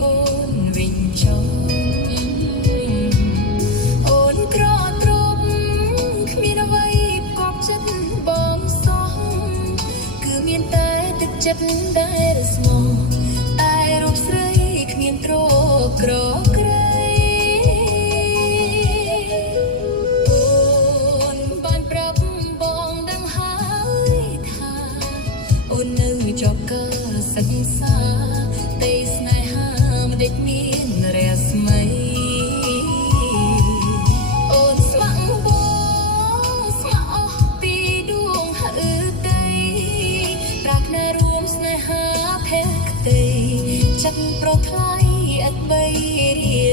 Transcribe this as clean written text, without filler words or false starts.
អូនវិញចុះអូនក្រត្រប់គ្មានអ្វីកប់ចិត្តបងសោះគឺមានតែទឹកចិត្តដែលរស្មោះតែរូបស្រីគ្មានទ្រក្រក្រៃអូនបានប្រាប់បងដឹងហើយថាអូននៅជាប់កើសិក្សាទេស្នេហាមិនដេចមានរស្មីអូនស្ម័គ្របងស្ម័គ្រអស់ពីដួងហឺដីប្រាថ្នារួមស្នេហាភក្តីចិត្តប្រថ្លៃអត់បីរា